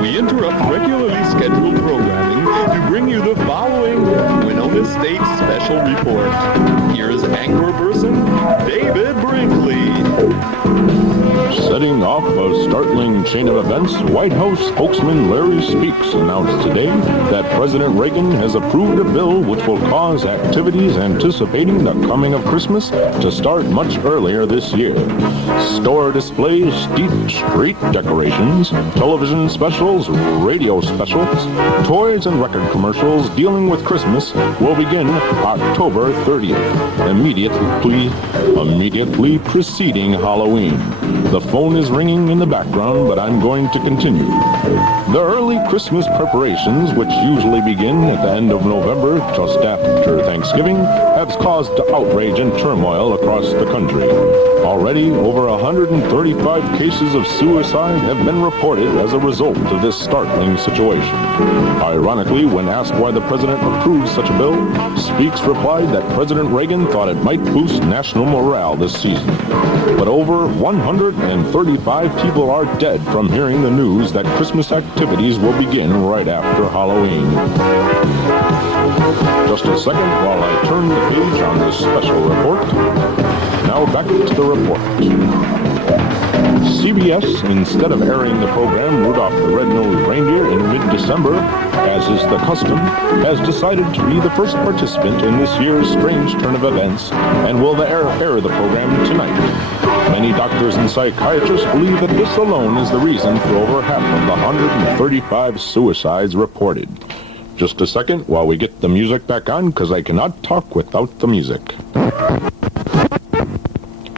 We interrupt regularly scheduled programming to bring you the following Winona State Special Report. Here is anchor person David Brinkley. Setting off a startling chain of events, White House spokesman Larry Speakes announced today that President Reagan has approved a bill which will cause activities anticipating the coming of Christmas to start much earlier this year. Store displays, street decorations, television specials, radio specials, toys and record commercials dealing with Christmas will begin October 30th, immediately preceding Halloween. The phone is ringing in the background, but I'm going to continue. The early Christmas preparations, which usually begin at the end of November, just after Thanksgiving, have caused outrage and turmoil across the country. Already, over 135 cases of suicide have been reported as a result of this startling situation. Ironically, when asked why the president approved such a bill, Speakes replied that President Reagan thought it might boost national morale this season. But over 135 people are dead from hearing the news that Christmas activities will begin right after Halloween. Just a second while I turn the page on this special report. Now back to the report. CBS, instead of airing the program Rudolph the Red-Nosed Reindeer in mid-December, as is the custom, has decided to be the first participant in this year's strange turn of events and will air the program tonight. Many doctors and psychiatrists believe that this alone is the reason for over half of the 135 suicides reported. Just a second while we get the music back on, because I cannot talk without the music.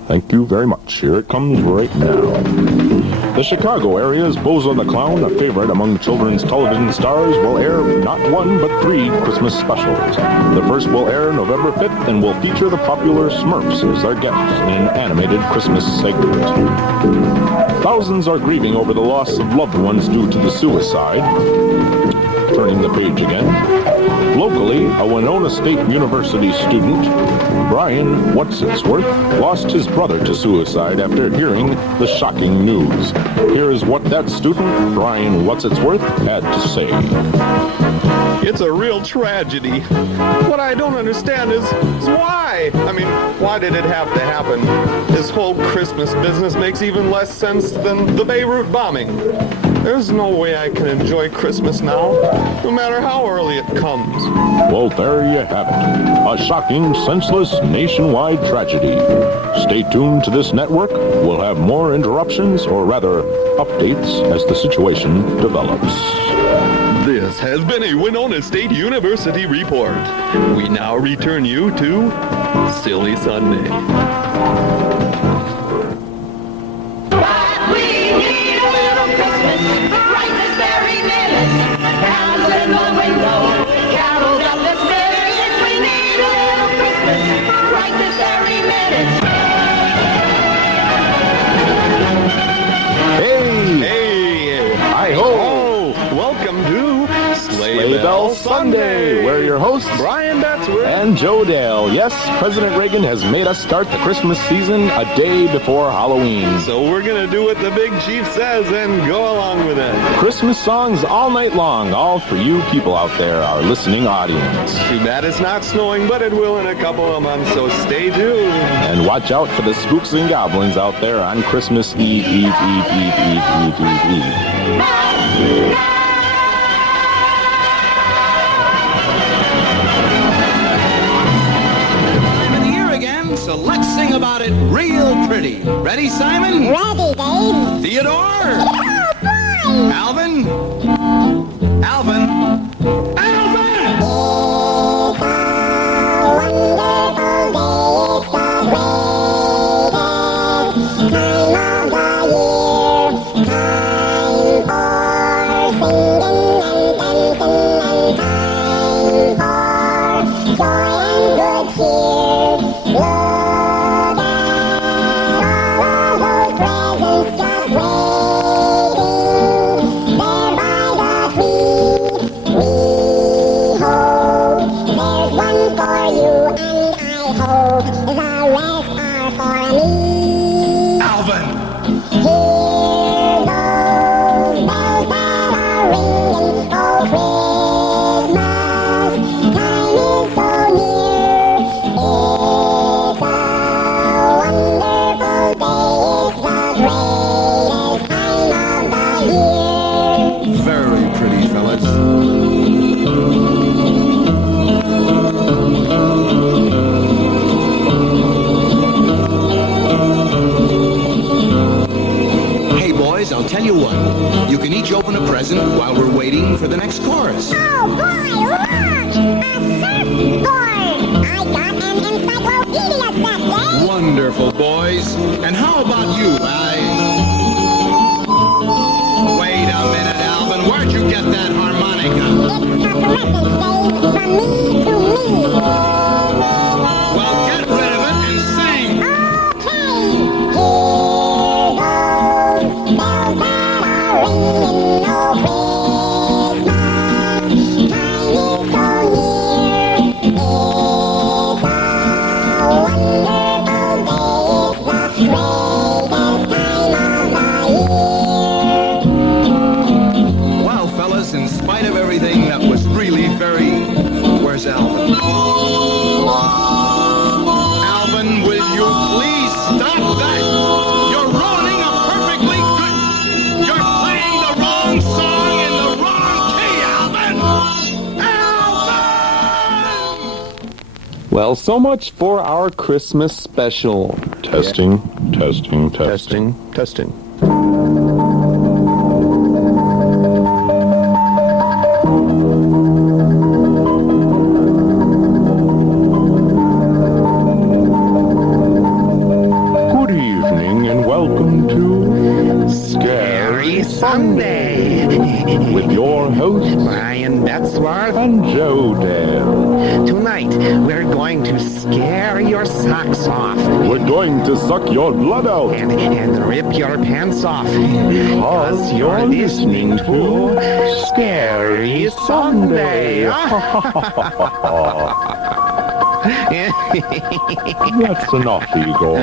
Thank you very much. Here it comes right now. The Chicago area's Bozo the Clown, a favorite among children's television stars, will air not one but 3 Christmas specials. The first will air November 5th and will feature the popular Smurfs as their guests in an animated Christmas segment. Thousands are grieving over the loss of loved ones due to the suicide. Turning the page again. Locally, a Winona State University student, Brian Betsworth, lost his brother to suicide after hearing the shocking news. Here's what that student, Brian Betsworth, had to say. It's a real tragedy. What I don't understand is why? I mean, why did it have to happen? This whole Christmas business makes even less sense than the Beirut bombing. There's no way I can enjoy Christmas now, no matter how early it comes. Well, there you have it. A shocking, senseless, nationwide tragedy. Stay tuned to this network. We'll have more interruptions, or rather, updates as the situation develops. This has been a Winona State University report. We now return you to Silly Sunday. Sleigh Bell Sunday. We're your hosts, Brian Betsworth and Joe Dale. Yes, President Reagan has made us start the Christmas season a day before Halloween. So we're going to do what the big chief says and go along with it. Christmas songs all night long, all for you people out there, our listening audience. Too bad it's not snowing, but it will in a couple of months, so stay tuned. And watch out for the spooks and goblins out there on Christmas Eve. So let's sing about it real pretty. Ready, Simon? Ready, Dave. Theodore? Oh, boy. Alvin? Alvin? Alvin! yours? Oh, boy, look! A surfboard! I got an encyclopedia that day! Wonderful, boys. And how about you, Wait a minute, Alvin. Where'd you get that harmonica? It's a present, Dave, from me to me. Well, get rid of it and sing. Okay! Hear those bells that are ringing, oh Christmas time is so near. It's a wonderful day, it's the greatest time of the year. Well, fellas, in spite of everything, that was really very... Where's Alvin? Alvin, will you please stop that? You're ruining a perfectly good... You're playing the wrong song in the wrong key, Alvin! Alvin! Well, so much for our Christmas special. Testing, testing, testing. Testing, testing. Good evening and welcome to Scary Sunday with your hosts Brian Betsworth. and Joe Dale. Tonight, we're going to scare your socks off We're going to suck your blood out. and rip your pants off because you're listening to Scary Sunday. That's enough, Igor.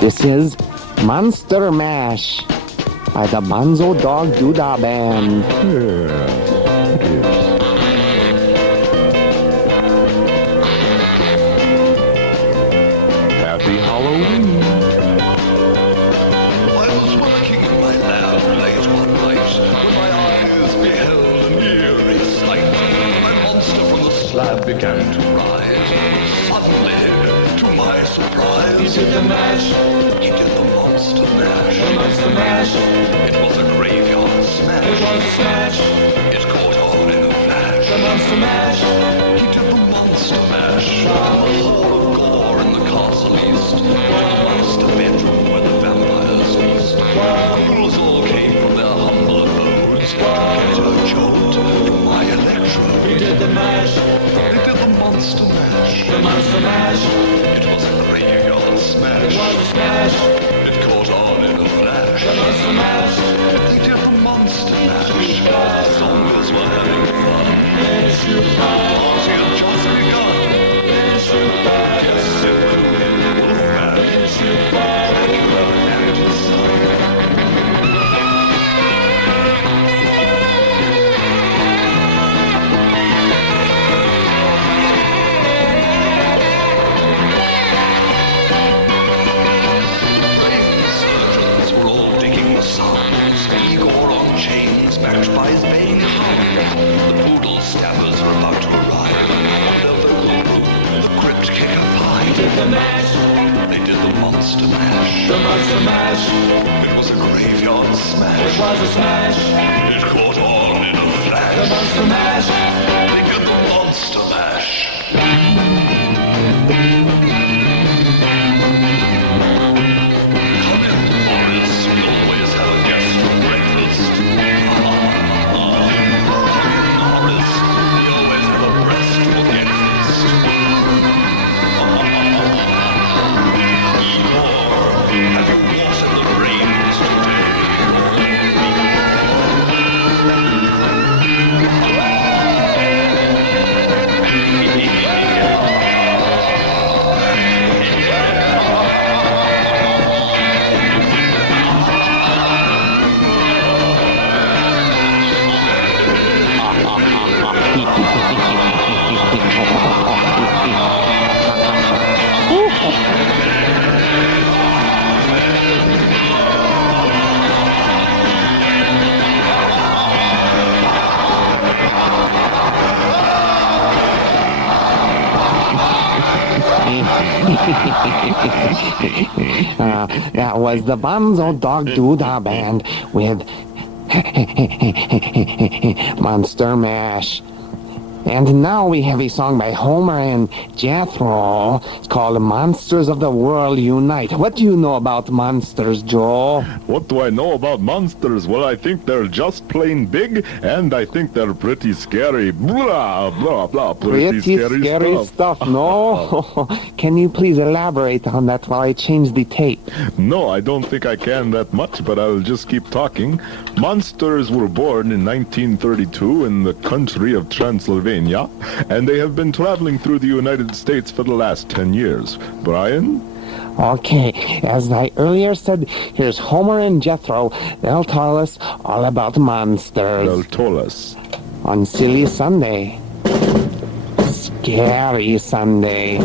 This is Monster Mash by the Bonzo Dog Doodah Band. Happy Halloween. I was working in my lab late one night when my eyes beheld an eerie sight. My monster from the slab began to rise. Suddenly, to my surprise, he did the mash. He did the monster mash. The monster mash. It was a graveyard smash. It was a smash. It caught on in a flash. The monster mash. He did the monster mash. A hall of gore in the castle east. The monster bedroom where the vampires feast. Ghouls all came from their humble abodes to get a jolt from my electrode. We did the mash. They did the monster mash. The monster mash. It was a graveyard smash. It was a smash. It caught on in a flash. The monster mash. They did the monster mash. Zombies were having fun. Party had just begun. Yes, simple Wolfman. Dracula and his son. Surgeons were all digging the sounds. Igor on chains, backed by his baying hound. The poodle stabbers are about to arrive. Their vocal group, the crypt kicker pie. They did the mash. They did the monster mash. The monster mash. It was a graveyard smash. It was a smash. It caught on in a flash. The monster mash. They did the monster mash. Come in, Boris. We always have a guest for breakfast. Boris, we always have a breast for breakfast. Igor, have you walked in the rains today? That was the Bonzo Dog Doodah Band with Monster Mash. And now we have a song by Homer and Jethro. It's called Monsters of the World Unite. What do you know about monsters, Joe? What do I know about monsters? Well, I think they're just plain big, and I think they're pretty scary. Blah, blah, blah. Pretty scary stuff, no? Can you please elaborate on that while I change the tape? No, I don't think I can that much, but I'll just keep talking. Monsters were born in 1932 in the country of Transylvania, and they have been traveling through the United States for the last 10 years. Brian? Okay, as I earlier said, here's Homer and Jethro. They'll tell us all about monsters. They'll tell us. On Silly Sunday. Scary Sunday.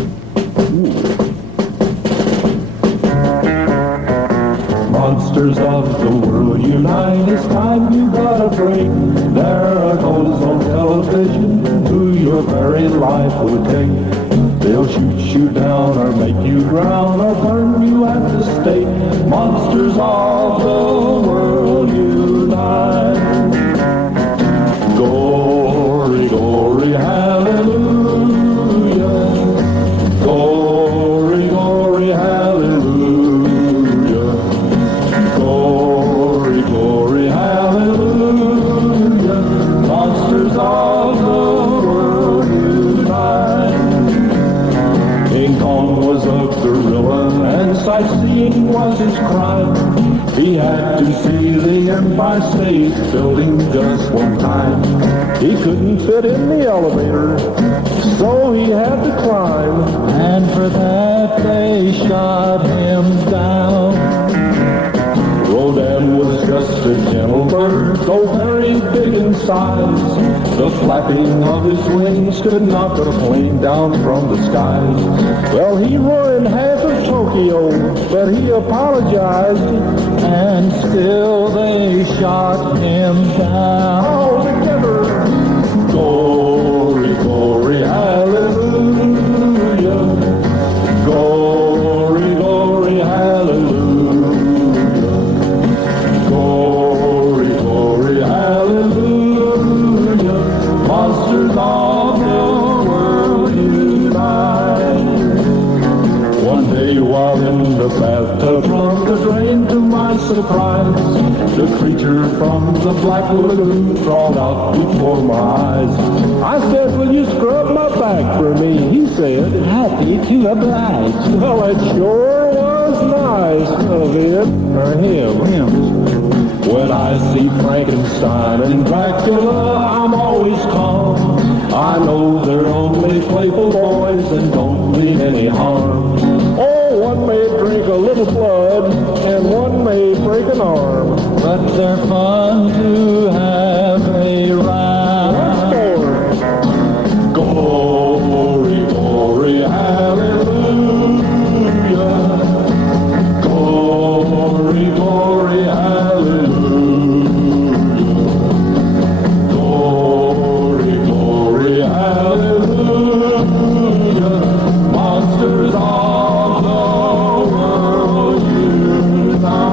Monsters of the world unite, it's time you got a break. There are those on television who your very life would take. They'll shoot you down or make you drown or burn you at the stake. Monsters of the world unite. Glory, glory, hallelujah. Glory, glory, hallelujah. Glory, glory, hallelujah. Monsters of the world unite. King Kong was a gorilla and sightseeing was his crime. He had to see the Empire State Building just one time. He couldn't fit in the elevator, so he had to climb. And for that they shot him down. Rodan was just a gentle bird, though very big in size. The flapping of his wings could knock a plane down from the skies. Well, he ruined half of Tokyo, but he apologized, and still they shot him down. All together, glory, glory, hallelujah. Glory, glory, hallelujah. Glory, glory, hallelujah. Monsters of the world unite. One day while in the bathtub from the drain, to my surprise, the creature from the Black Lagoon crawled out before my eyes. I said, will you scrub my back for me? He said, happy to oblige. Well, it sure was nice of it, or him. When I see Frankenstein and Dracula, I'm always calm. I know they're only playful boys and don't mean any harm. Oh, one may drink a little blood and one may break an arm, but they're fun to have around. Glory, glory, hallelujah. Glory, glory, hallelujah. Glory, glory, hallelujah. Monsters of the world unite.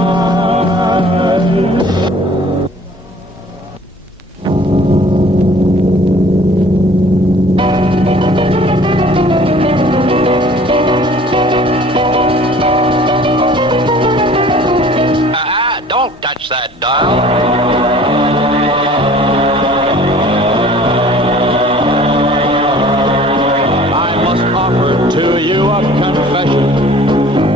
Don't touch that dial. I must offer to you a confession.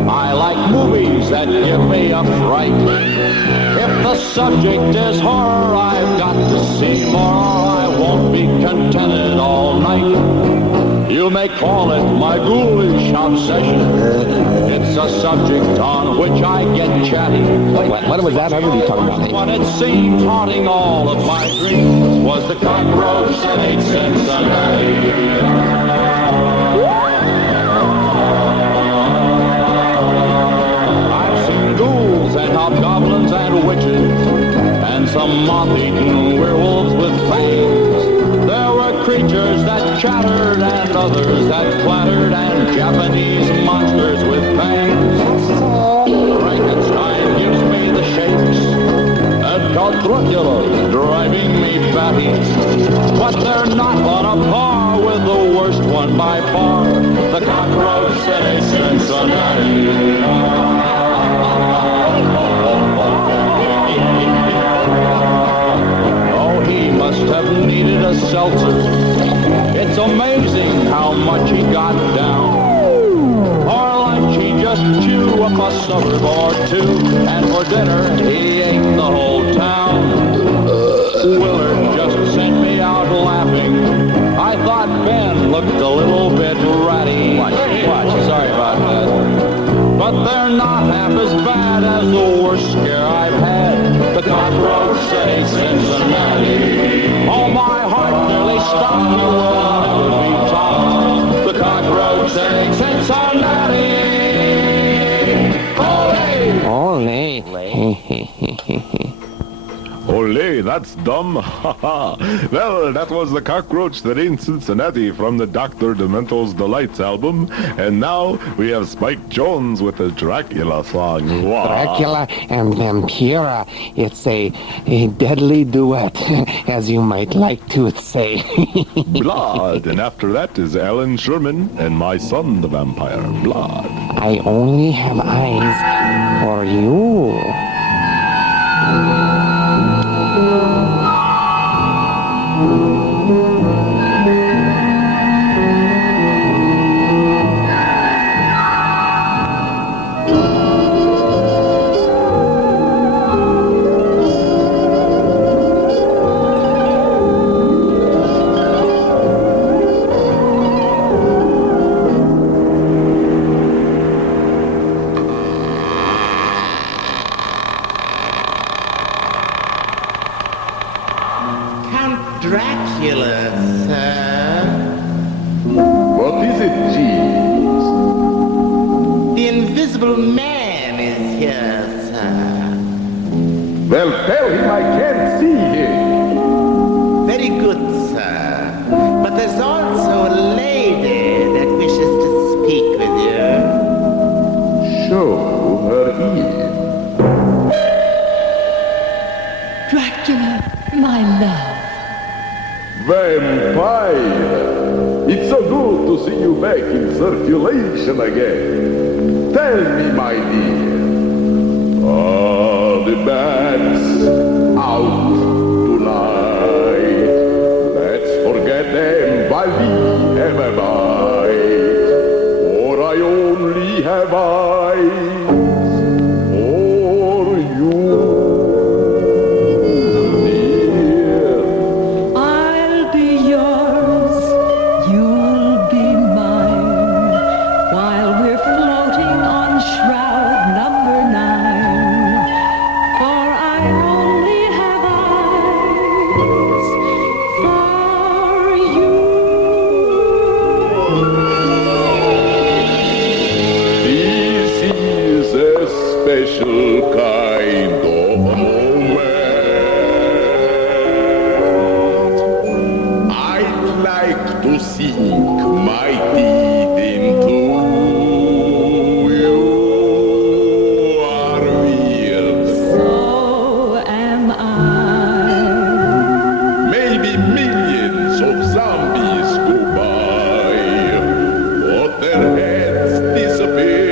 I like movies that give me a fright. If the subject is horror, I've got to see more. I won't be contented all night. You may call it my ghoulish obsession. It's a subject on which I get chatty. What was that? I heard you talking about it. What it seemed haunting all of my dreams was the cockroach that ate Cincinnati. I've seen ghouls and hobgoblins and witches, and some moth-eaten werewolves with fangs. There were creatures that chattered and others that clattered, and Japanese monsters peace. But they're not on a par with the worst one by far, the cockroach that is Cincinnati. Oh, he must have needed a seltzer. It's amazing how much he got down. For lunch he just chewed up a suburb or two, and for dinner he ate the whole town. Willard just sent me out laughing. I thought Ben looked a little bit ratty. Watch, sorry about that. But they're not half as bad as the worst scare I've had. The cockroach say Cincinnati. Oh, my heart nearly stopped. You will never be topped. The cockroach say Cincinnati. Ole! Ole, that's dumb. Well, that was the cockroach that ain't Cincinnati from the Dr. Demento's Delights album. And now we have Spike Jones with the Dracula song. Wow. Dracula and Vampira. It's a deadly duet, as you might like to say. Blood. And after that is Alan Sherman and My Son the Vampire. Blood. I only have eyes for you. Dracula, sir. What is it, Jeeves? The Invisible Man is here, sir. Well, tell him I can't see him. Very good, sir. But there's also a lady that wishes to speak with you. Show her in. Dracula, my love. Vampire! It's so good to see you back in circulation again. Tell me, my dear, are the bats out tonight? Let's forget them while we have a bite. For I only have eyes for you. Special kind of moment. I'd like to sink my teeth into you. Are weird. So am I. Maybe millions of zombies go by, but their heads disappear.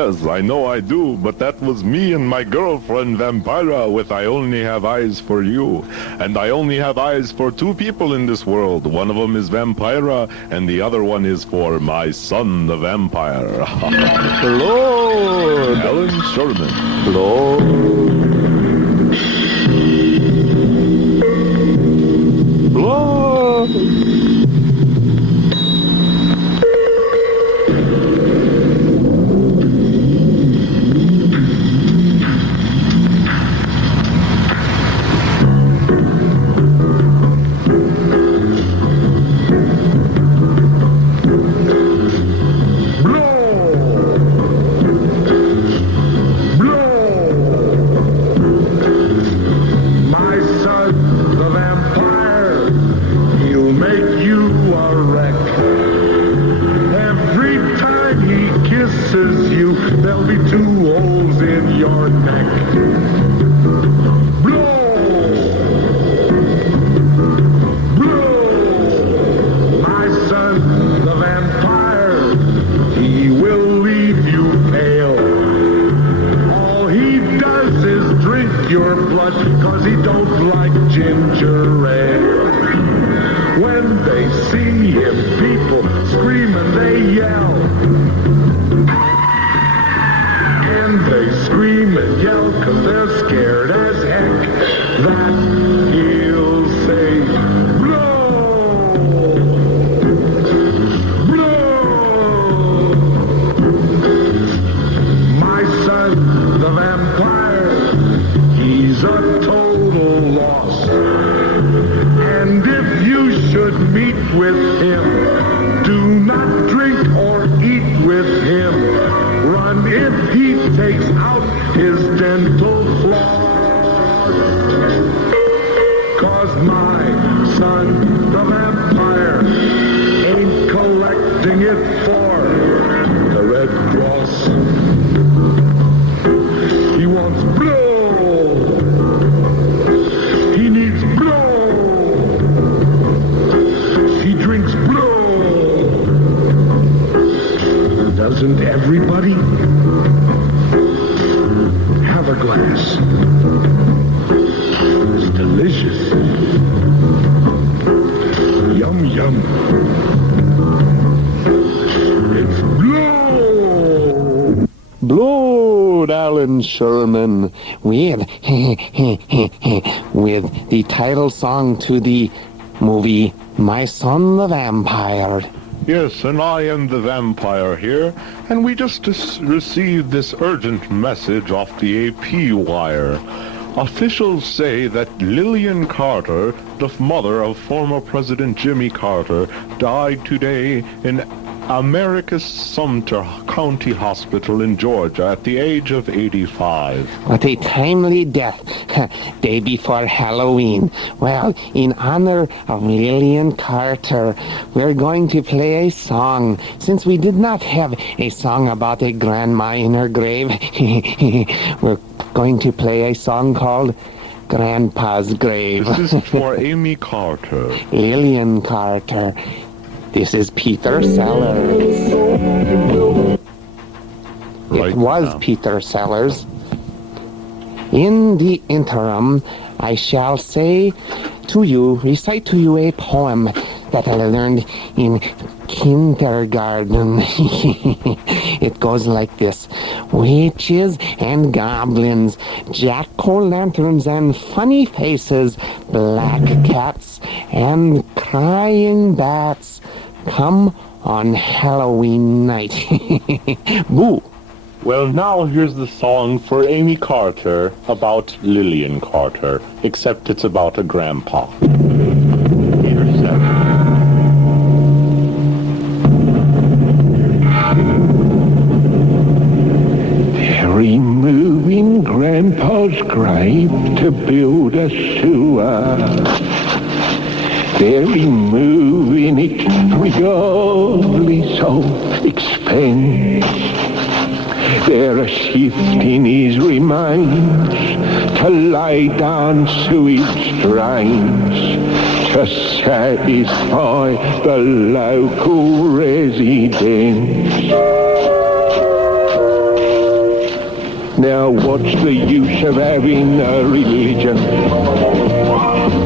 Yes, I know I do, but that was me and my girlfriend Vampira with I Only Have Eyes for You. And I only have eyes for two people in this world. One of them is Vampira, and the other one is for my son, the vampire. Lord! Alan Sherman. Lord! Lord! There'll be two holes in your neck. Blow! Blow! My son, the vampire, he will leave you pale. All he does is drink your blood, 'cause he don't like ginger ale. When they see him, people scream and they yell. And they scream and yell 'cause they're scared as heck that he'll say, blow! Blow! My son, the vampire, he's a total loss. And if you should meet with him, do not drink or eat with him. Run if he takes out his dental floss. 'Cause my son, the vampire, ain't collecting it for the Red Cross. He wants blow. He needs blow. He drinks blow. Doesn't everybody? Have a glass. It's delicious. Yum, yum. It's blow! Blood, Alan Sherman, with with the title song to the movie My Son the Vampire. Yes, and I am the vampire here, and we just received this urgent message off the AP wire. Officials say that Lillian Carter, the mother of former President Jimmy Carter, died today in America's Sumter County Hospital in Georgia at the age of 85. What a timely death, day before Halloween. Well, in honor of Lillian Carter, we're going to play a song. Since we did not have a song about a grandma in her grave, we're going to play a song called Grandpa's Grave. This is for Amy Carter. Lillian Carter. This is Peter Sellers. Right It was now. Peter Sellers. In the interim, I shall say to you, recite to you a poem that I learned in kindergarten. It goes like this. Witches and goblins, jack-o'-lanterns and funny faces, black cats and crying bats, come on Halloween night. Boo! Well, now here's the song for Amy Carter about Lillian Carter, except it's about a grandpa. Peter Sellers. They're removing Grandpa's grave to build a sewer. They're removing it regardless of expense. They're shifting his remains to lay down sewage drains to satisfy the local residents. what's the use of having a religion?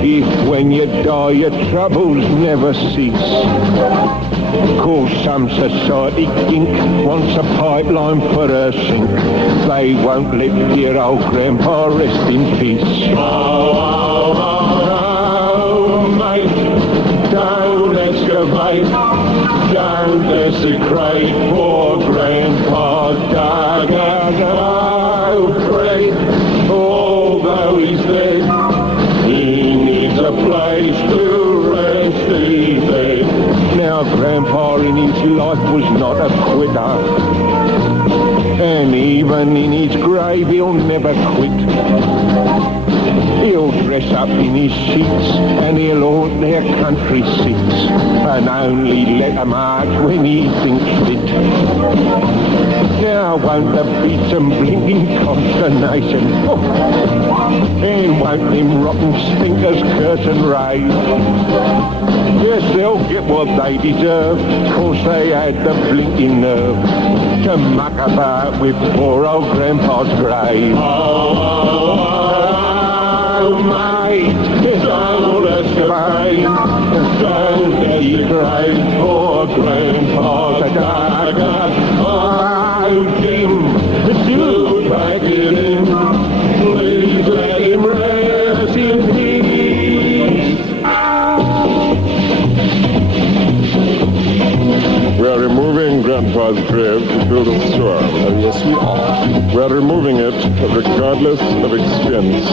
If when you die your troubles never cease. Cause some society gink wants a pipeline for her sink. They won't let dear old grandpa rest in peace. Oh, mate, don't excavate, don't desecrate poor grandpa's garden. Oh, Fred, although he's dead, he needs a place to rest his head. Now, Grandpa in his life was not a quitter, and even in his grave he'll never quit. He'll dress up in his sheets and he'll haunt their country seats and only let them march when he thinks fit. Now won't there be some blinking consternation? Oh, and won't them rotten stinkers curse and rave? Yes, they'll get what they deserve, 'cause they had the blinking nerve to muck about with poor old Grandpa's grave. Oh, mate, don't excavate, don't desecrate poor Grandpa's garden. Oh, Jim, do back it in, please let him rest in peace. We are removing Grandpa's grave to build a sewer. Oh, yes, we are. We are removing it regardless of expense.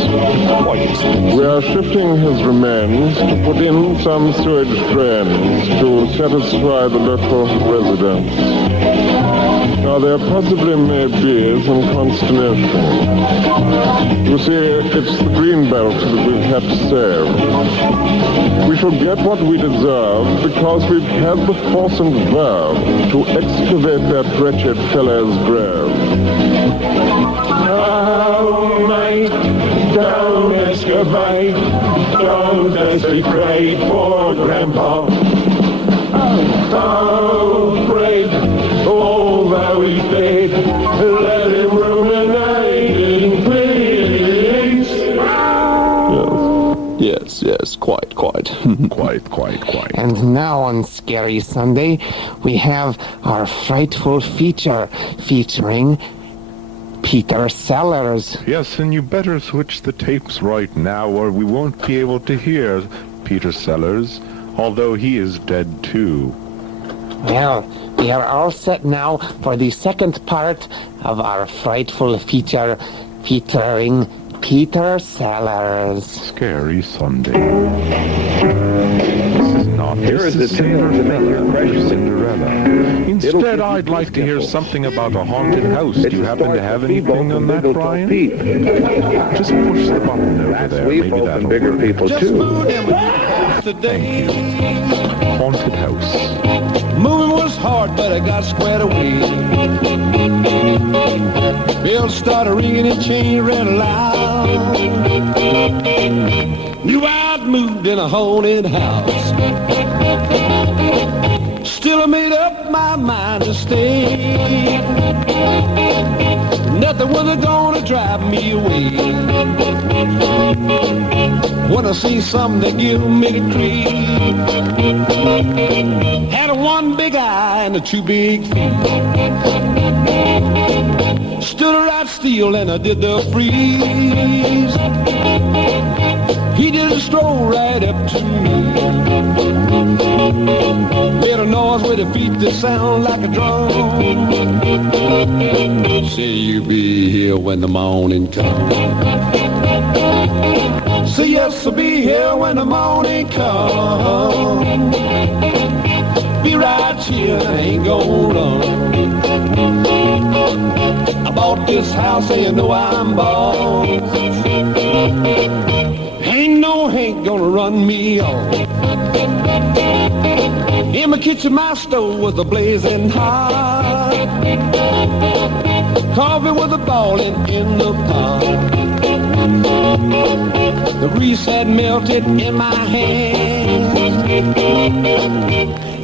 We are shifting his remains to put in some sewage drains to satisfy the local residents. Now, there possibly may be some consternation. You see, it's the green belt that we've had to save. We shall get what we deserve because we've had the force and verve to excavate that wretched fellow's grave. Oh, mate, don't excavate, don't desecrate poor Grandpa. Oh, Fred, although he's dead, let him ruminate in peace. Yes, quite. Quite. And now on Scary Sunday, we have our frightful feature featuring Peter Sellers. Yes, and you better switch the tapes right now or we won't be able to hear Peter Sellers, although he is dead too. Well, we are all set now for the second part of our frightful feature featuring Peter Sellers. Scary Sunday. Here is the tale to make your precious Cinderella. Instead, I'd like to hear something about a haunted house. Do you happen to have anything on that, Brian? Just push the button over there. Maybe that'll bigger work. people too. Thank you. Haunted house. Moving was hard, but I got squared away. Bells started ringing and chains ran loud. Knew I'd moved in a haunted house. Still I made up my mind to stay. Nothing was gonna drive me away. When I see something that give me the creep, had a one big eye and a two big feet. Stood right still and I did the freeze. He did a stroll right up to me. Made a noise with the feet that sound like a drum. Say you be here when the morning comes. Say yes, I'll be here when the morning comes. Be right here, I ain't gonna run. I bought this house and you know I'm boss. Ain't no Hank gonna run me off. In my kitchen, my stove was a blazing hot. Coffee was a boiling in the pot. The grease had melted in my hand.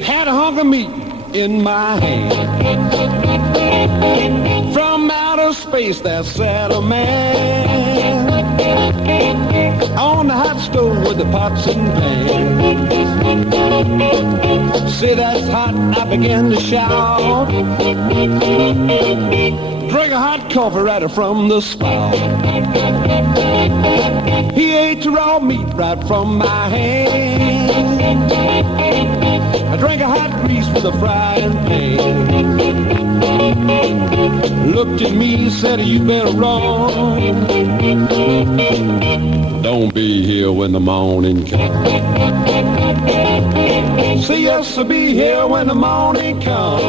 Had a hunk of meat in my hand. From outer space face there sat a man on the hot stove with the pots and pans. Say that's hot, I began to shout. Drank a hot coffee right from the spout. He ate the raw meat right from my hand. I drank a hot grease with a frying pan. Looked at me, said, you better run. Don't be here when the morning comes. Say yes, I'll be here when the morning comes.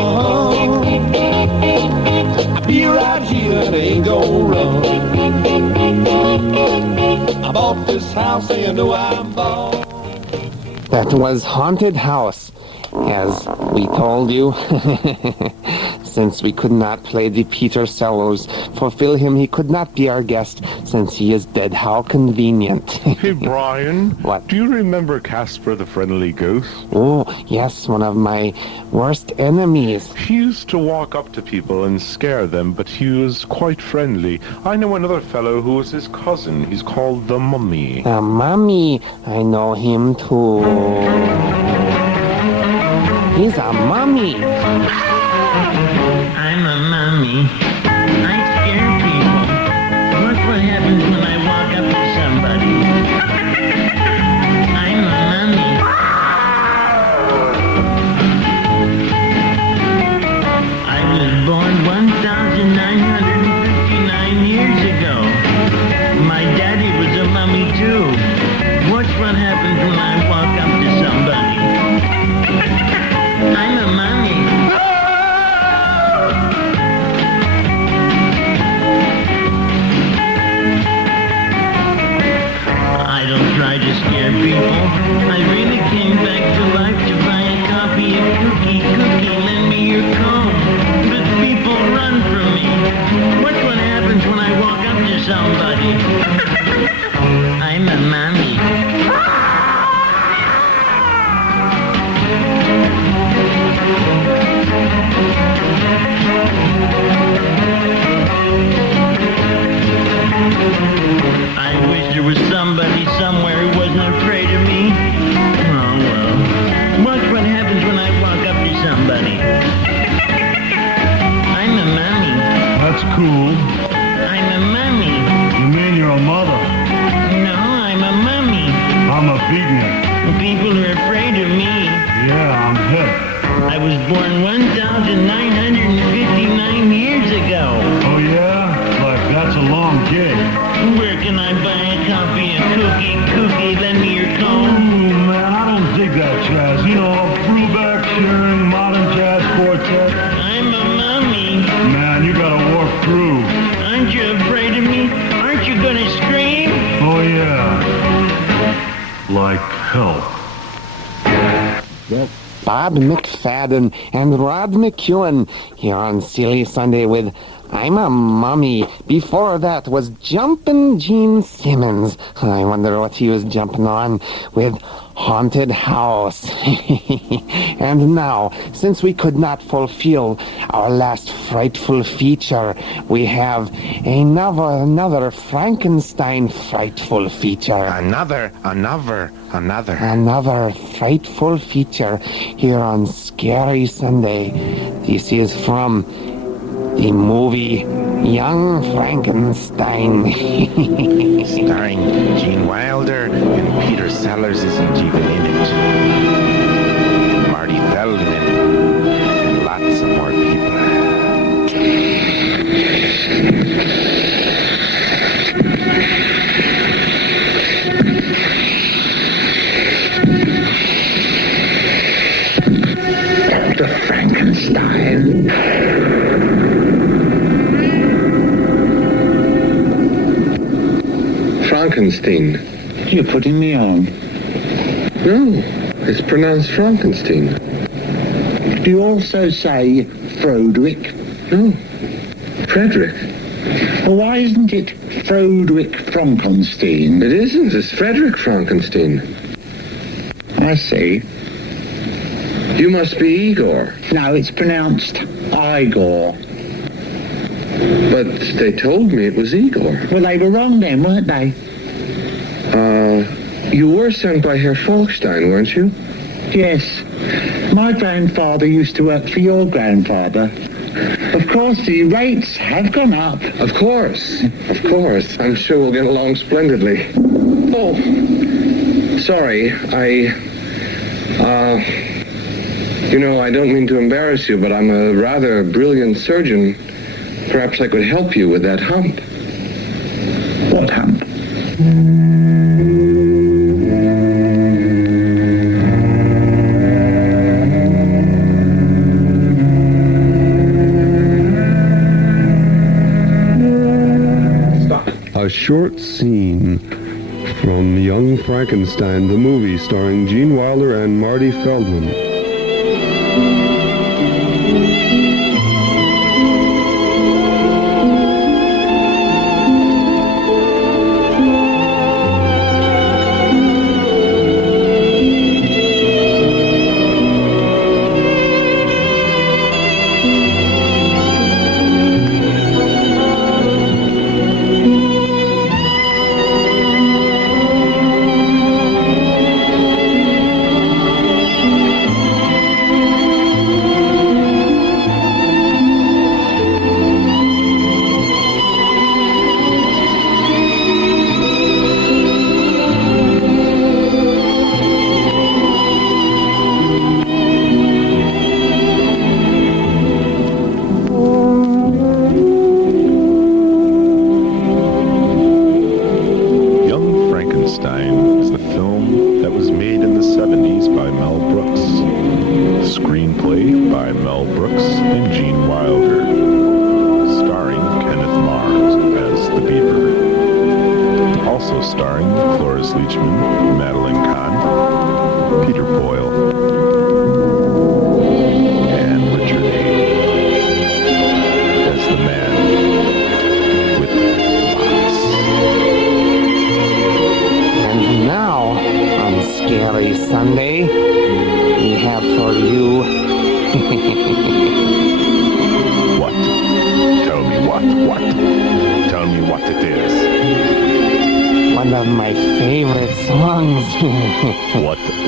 I'll be right here and ain't gonna run. I bought this house and you know I'm bought. That was Haunted House, as we told you. Since we could not play the Peter Sellers, fulfill him, he could not be our guest, since he is dead. How convenient. Hey, Brian. What? Do you remember Casper the Friendly Ghost? Oh, yes, one of my worst enemies. He used to walk up to people and scare them, but he was quite friendly. I know another fellow who was his cousin. He's called the Mummy. The Mummy. I know him too. He's a mummy. I'm a mummy. I scare people. Look what happens when I walk up to somebody. I'm a mummy. I was born 1,959 years ago. My daddy was a mummy too. Watch what happens when I walk up to somebody. I'm a mummy. I don't try to scare people. I really came back to life to buy a copy of Cookie, lend me your comb. But people run from me. Watch what happens when I walk up to somebody. I'm a mummy. I wish there was somebody somewhere who wasn't afraid of me. Oh, well. Watch what happens when I walk up to somebody. I'm a mummy. That's cool. I'm a mummy. You mean you're a mother? No, I'm a mummy. I'm a beatnik. People are afraid of me. Yeah, I'm hip. I was born 1,959 years ago. Oh, yeah? Like, that's a long gig. Where can I buy a copy of Cookie, lend me your comb? Ooh, man, I don't dig that jazz. You know, Brubeck, Shearing, modern jazz quartet. I'm a mummy. Man, you gotta walk through. Aren't you afraid of me? Aren't you gonna scream? Oh, yeah. Like hell. Bob McFadden and Rod McEwen here on Silly Sunday with I'm a Mummy. Before that was Jumpin' Gene Simmons. I wonder what he was jumping on with Haunted House. And now, since we could not fulfill our last frightful feature, we have another Frankenstein frightful feature. Another Frightful feature here on Scary Sunday. This is from the movie Young Frankenstein. starring Gene Wilder, and Peter Sellers isn't even in it. Marty Feldman, and lots of more people. Dr. Frankenstein. Frankenstein. You're putting me on. No, it's pronounced Frankenstein. Do you also say Frodwick? No, Frederick. Well, why isn't it Frodwick Frankenstein? It isn't, it's Frederick Frankenstein. I see. You must be Igor. No, it's pronounced Igor. But they told me it was Igor. Well, they were wrong then, weren't they? You were sent by Herr Falkstein, weren't you? Yes. My grandfather used to work for your grandfather. Of course, the rates have gone up. Of course. Of course. I'm sure we'll get along splendidly. Oh, sorry. I don't mean to embarrass you, but I'm a rather brilliant surgeon. Perhaps I could help you with that hump. What hump? A short scene from Young Frankenstein, the movie starring Gene Wilder and Marty Feldman.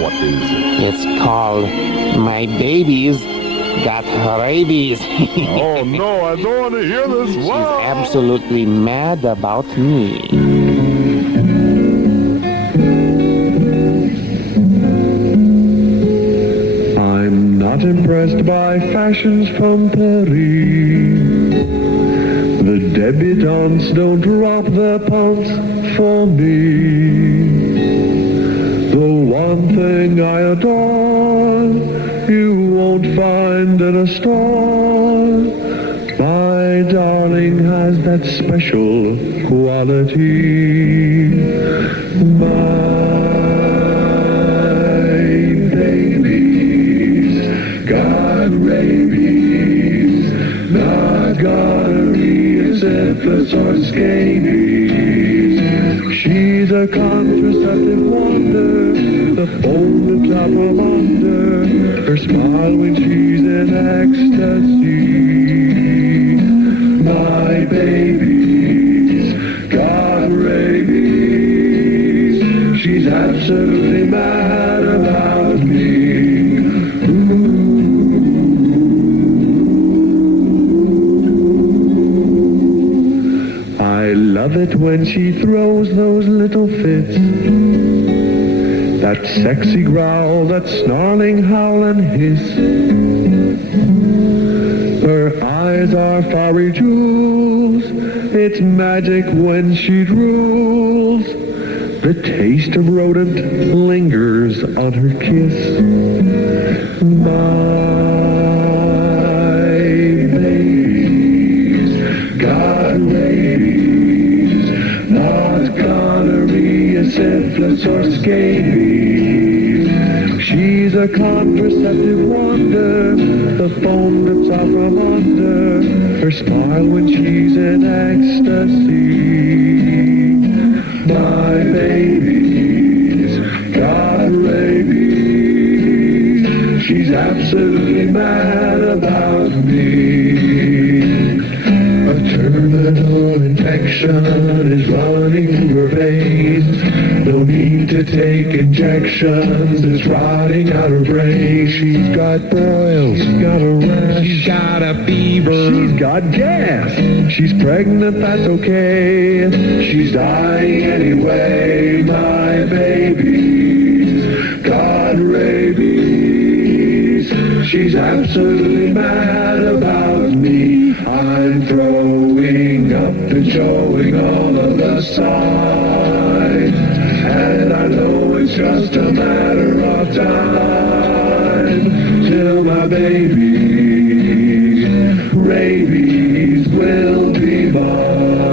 What is it? It's called My Baby's Got Rabies. Oh, no, I don't want to hear this. She's absolutely mad about me. I'm not impressed by fashions from Paris. The debutantes don't drop their pants for me. The one thing I adore, you won't find in a store. My darling has that special quality. My baby's got rabies, not gonorrhea, syphilis, or scabies. She's a contraceptive wonder, the phone to top her under, her smile when she's in ecstasy. My baby's got rabies, she's absolutely mad about me. I love it when she throws those little fits. That sexy growl, that snarling howl and hiss. Her eyes are fiery jewels. It's magic when she drools. The taste of rodent lingers on her kiss. My baby's got rabies, not gonorrhea, syphilis, or scabies. She's a contraceptive wonder, the foam that's out from under, her smile when she's in ecstasy. My baby's got rabies, she's absolutely mad about me. Congenital infection is running through her veins. No need to take injections, it's rotting out her brain. She's got boils, she's got a rash, she's got a fever, she's got gas. She's pregnant, that's okay. She's dying anyway, my baby's got rabies. She's absolutely mad about me. I'm throwing up and showing all of the signs. And I know it's just a matter of time till my baby rabies will be mine.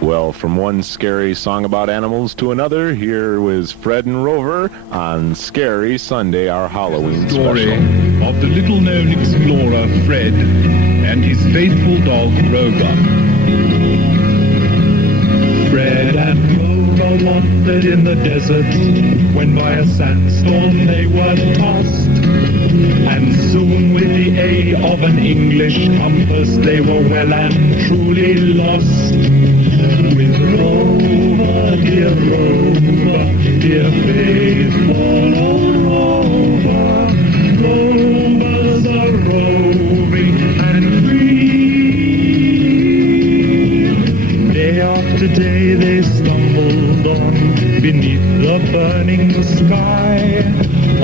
Well, from one scary song about animals to another, here was Fred and Rover on Scary Sunday, our Halloween Story special. of the little-known explorer Fred and his faithful dog Rover. Fred and Rover wandered in the desert when by a sandstorm they were tossed. And soon with the aid of an English compass they were well and truly lost. With Rover, dear faithful old Rover, Rovers are roving and free. Day after day they stumbled on beneath the burning sky.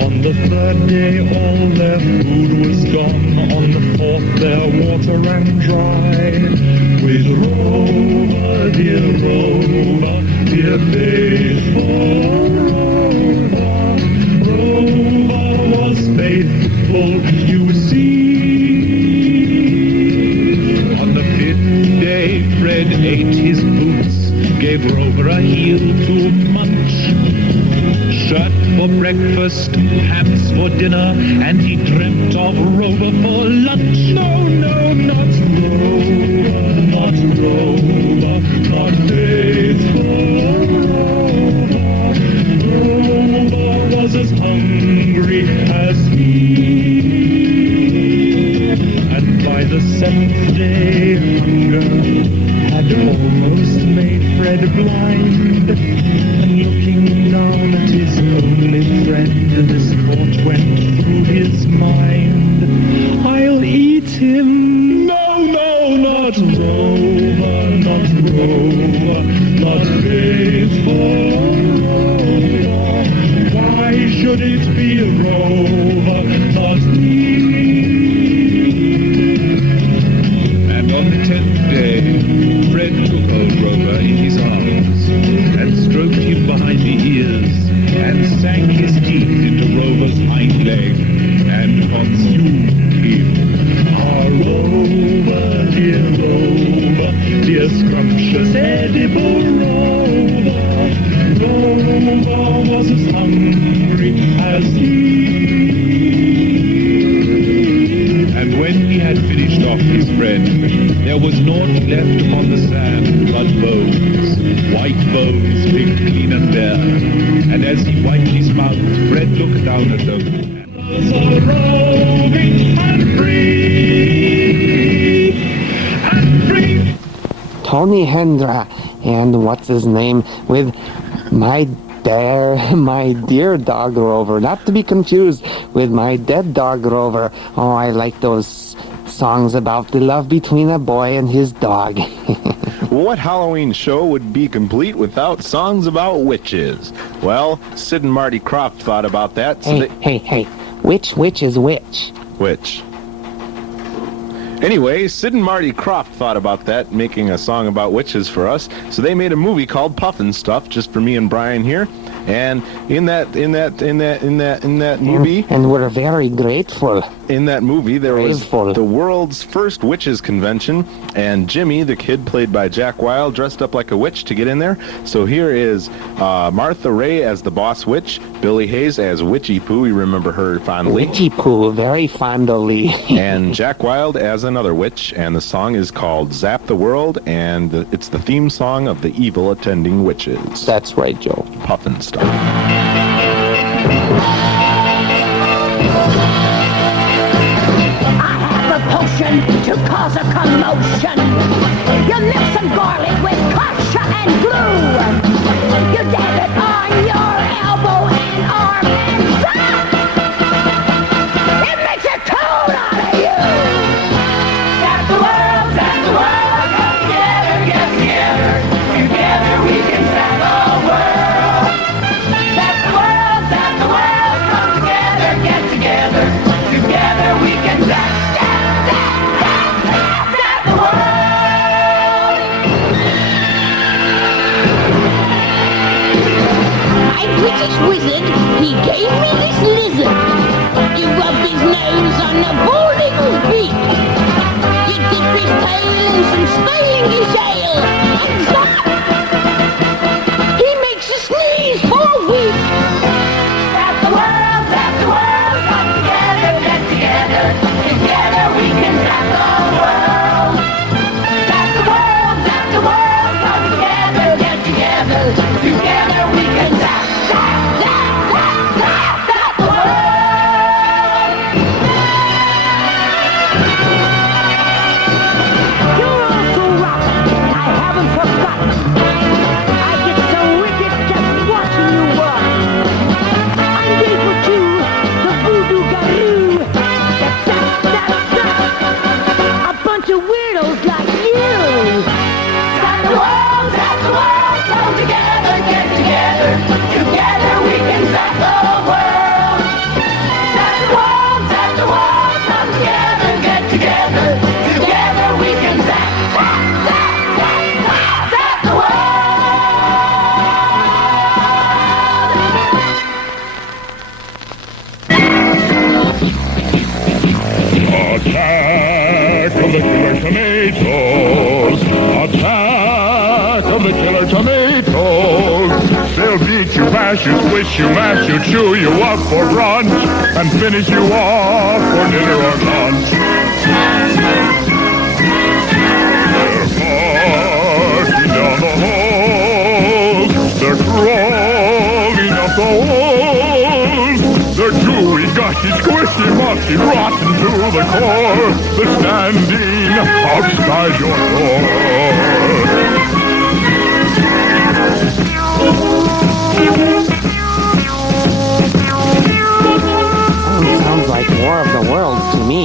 On the third day all their food was gone, on the fourth their water ran dry. With Rover, dear faithful Rover, Rover was faithful, you see. On the fifth day Fred ate his boots, gave Rover a heel to munch. Shirt for breakfast, hams for dinner, and he dreamt of Rover for lunch. No, not Rover, not faithful Rover. Rover was as hungry as he. And by the seventh day, hunger had almost made Fred blind. And looking down at his only friend, this thought went through his mind. I'll eat him. No, not Rover, not faithful Rover. Why should it be Rover, not me? And on the 10th day, Fred took old Rover in his arms and stroked him behind the ears and sank his teeth into Rover's hind leg and consumed him. Our Rover, dear scrumptious edible Rover, Rover was as hungry as he. And when he had finished off his friend, there was naught left upon the sand but bones, white bones picked clean and bare. And as he wiped his mouth, Fred looked down at them. Are roving and free. Tony Hendra and what's his name with my dear dog Rover, not to be confused with my dead dog Rover. Oh, I like those songs about the love between a boy and his dog. What Halloween show would be complete without songs about witches? Well, Sid and Marty Krofft thought about that. So Hey, which is which? Which? Anyway, Sid and Marty Krofft thought about that, making a song about witches for us. So they made a movie called Puffin' Stuff, just for me and Brian here. And in that movie, and we're very grateful. In that movie, there was the world's first witches convention, and Jimmy, the kid played by Jack Wilde, dressed up like a witch to get in there. So here is Martha Ray as the boss witch, Billy Hayes as Witchy Poo. We remember her fondly. Witchy Poo, very fondly. And Jack Wilde as another witch, and the song is called Zap the World, and it's the theme song of the Evil Attending Witches. That's right, Joe. Puffin' Stuff. cause a commotion. You mix some garlic with kasha and glue. You dab it on your elbow and arm and zap! It makes a toad out of you! Zap the world, come together, get together. Together we can zap the world. Zap the world, come together, get together. Together we can zap, zap, zap, zap, zap, zap the world. My British wizard, he gave me this lizard. You rub his nose on the bald eagle's beak. You dip his tail in some Stanley's ale. And zap! He makes you sneeze for a week. Zap the world, come together, get together. Together we can zap the world. Zap the world, come together, get together. Together we can zap, zap, zap, zap, zap, zap the world. You're all so rotten, I haven't forgotten. I get so wicked just watching you work. I'm grateful to the voodoo garoo that zap, zap, zap a bunch of weirdos like you. Zap the world, come together, get together. Together we can zap the world. Zap the world, come together, get together. Together we can zap, zap, zap, zap, zap, zap the world. Attack of the killer tomatoes! Attack of the killer tomatoes! They'll beat you, bash you, squish you, mash you, chew you up for brunch, and finish you off for dinner or lunch. They're marching down the halls, they're crawling up the walls. They're chewy, gushy, squishy, mushy, rotten to the core. They're standing outside your door. Sounds like War of the Worlds to me.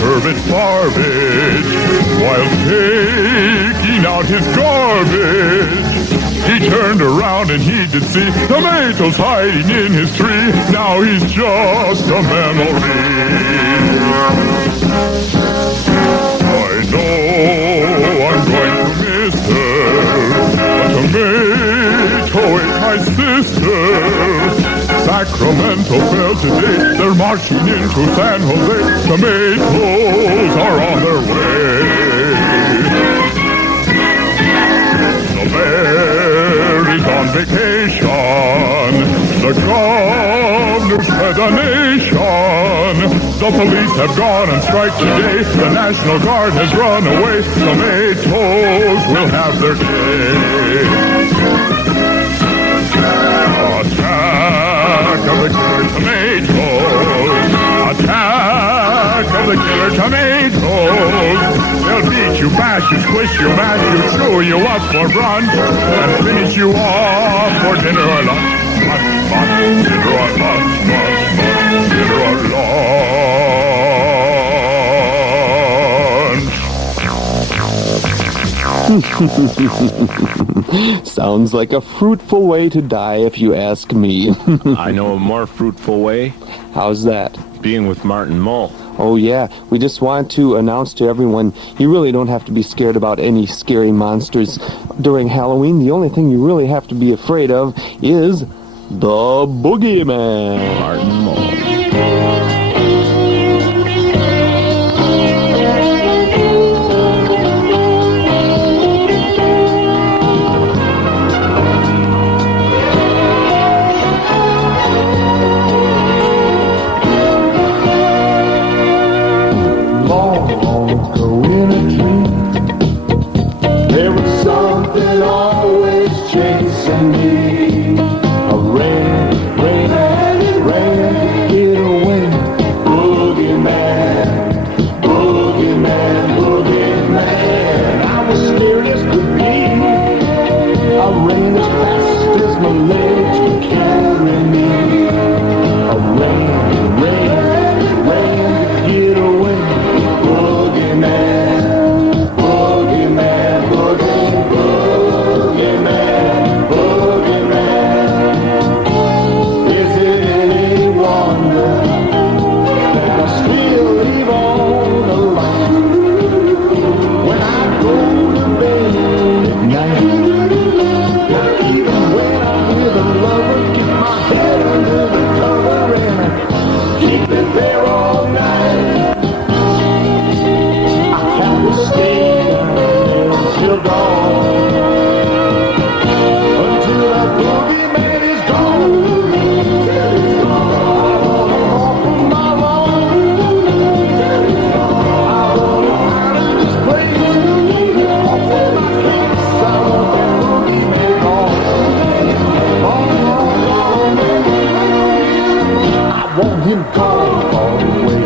Herbert Barbage, while taking out his garbage, he turned around and he did see tomatoes hiding in his tree. Now he's just a memory. I know I'm going to miss her. A tomato ain't my sister. Sacramento fell today. They're marching into San Jose. Tomatoes are on their way. The bear is on vacation. The governor's fed the nation. The police have gone on strike today. The National Guard has run away. Tomatoes will have their day. Attack of the killer tomatoes! Attack of the killer tomatoes! They'll beat you, bash you, squish you, mash you, chew you up for brunch, and finish you off for dinner or lunch. Lunch, lunch, dinner or lunch, lunch, lunch, dinner or lunch. Sounds like a fruitful way to die, if you ask me. I know a more fruitful way. How's that? Being with Martin Mull. Oh, yeah. We just want to announce to everyone, you really don't have to be scared about any scary monsters during Halloween. The only thing you really have to be afraid of is the Boogeyman. Martin Mull. rain to get away. Boogeyman, boogeyman, boogeyman. I was scared as could be. I ran as fast as my legs could carry me. I ran to get away. Boogeyman, boogeyman, boogeyman, boogeyman. Is it any wonder that I still leave on the light when I go to bed at night? Even when I'm with a lover, keep my head under the cover and keep it there all night. I have to stay until dawn, until that boogeyman is gone. Want him gone all the way.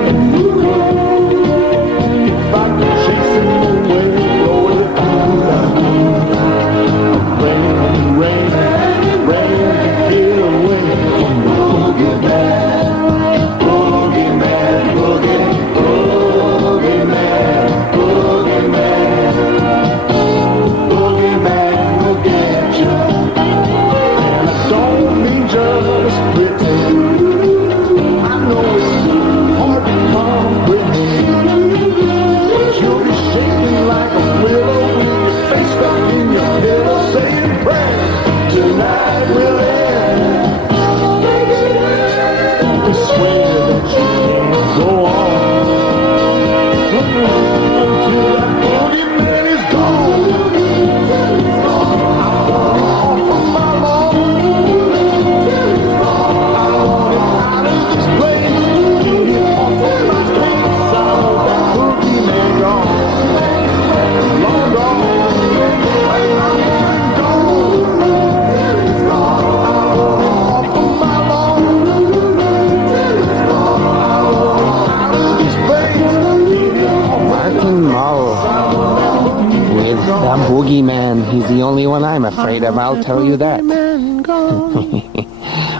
If I could chase him away, blow it out. Rain to get away from the boogeyman. Boogeyman, boogeyman, boogeyman. Boogeyman will get you, and I don't mean just pretend. I know it's hard to comprehend, but you'll be shaking like a willow with your face stuck in your pillow, saying prayer tonight will end. I swear that you can't go on until that boogeyman is gone. I want him off of my lawn. I want him out of this place. Get him off of my face. I want that boogeyman gone. Long gone. I want him gone. I want him off of my lawn. I want him out of this place. Get him off Martin Mull. With the boogeyman. He's the only one I'm afraid of, I'll tell you that.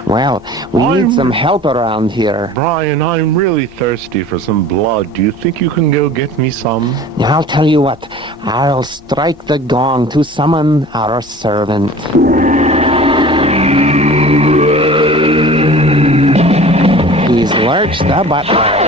Well, we need some help around here. Brian, I'm really thirsty for some blood. Do you think you can go get me some? I'll tell you what. I'll strike the gong to summon our servant. He's Lurch the butler.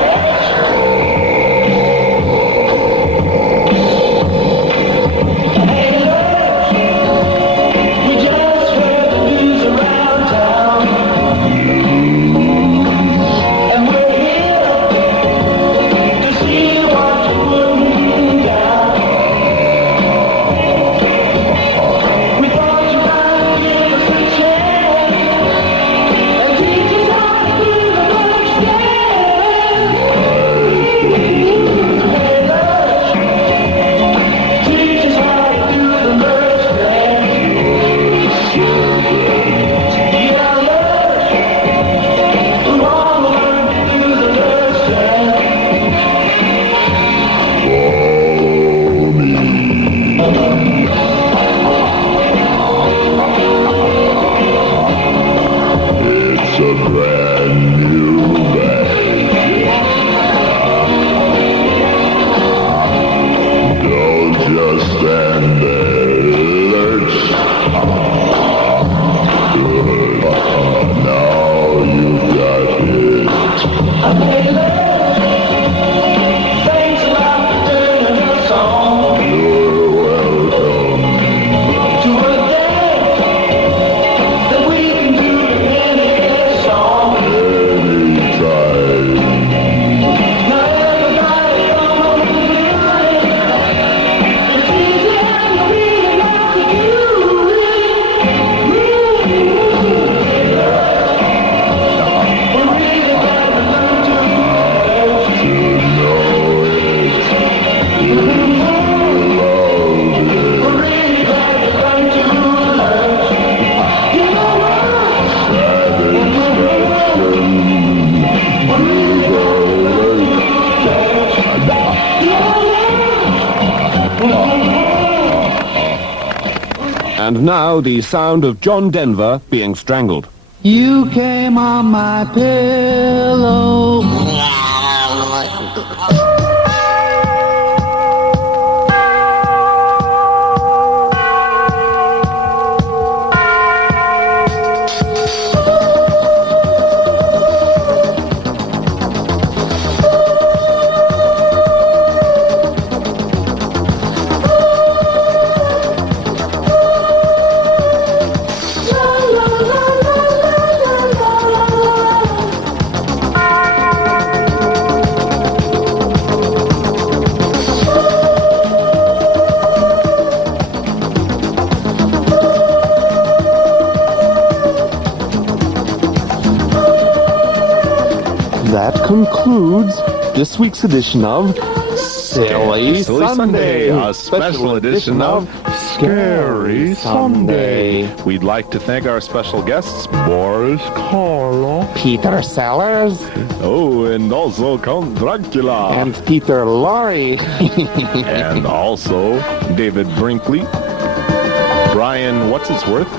And now the sound of John Denver being strangled. You came on my pillow. That concludes this week's edition of Silly Sunday, a special edition of Scary Sunday. We'd like to thank our special guests, Boris Karloff, Peter Sellers, and also Count Dracula, and Peter Lorre, and also David Brinkley, Brian What's-Its-Worth,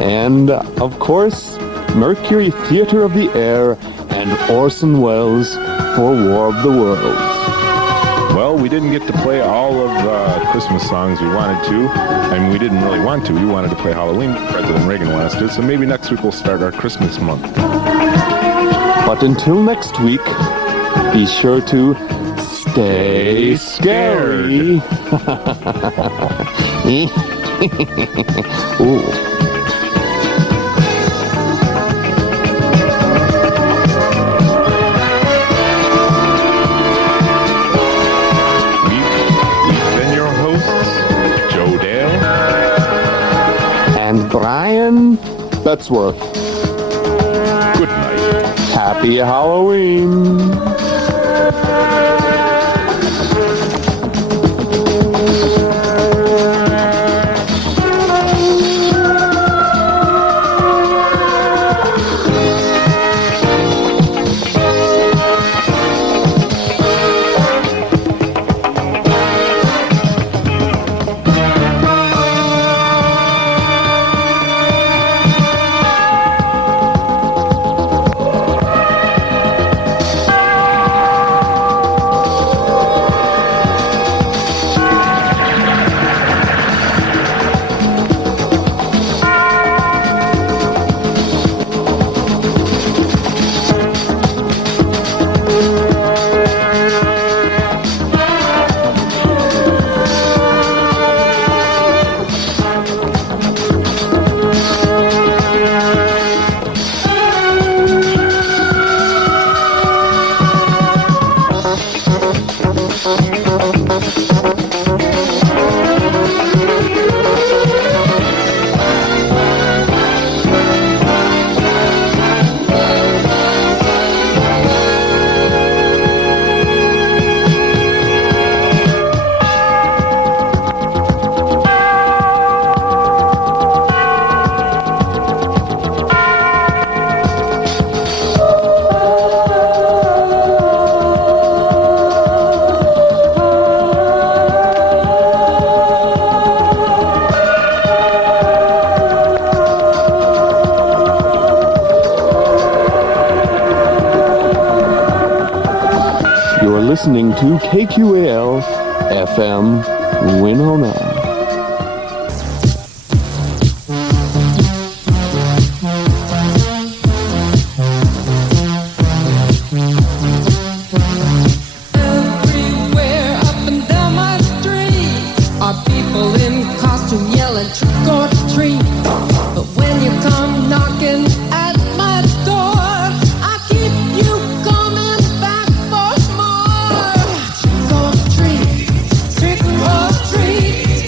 and, of course, Mercury Theater of the Air and Orson Welles for War of the Worlds. Well, we didn't get to play all of the Christmas songs we wanted to. I mean, we didn't really want to. We wanted to play Halloween, President Reagan last did, so maybe next week we'll start our Christmas month. But until next week, be sure to stay scary. Ooh. Brian Betsworth. Good night. Happy Halloween. Listening to KQAL FM Winona. Everywhere up and down my street are people in costume yelling trick or treat. But when you come knocking at my door, I keep you coming back for more. Trick or treat, trick or treat.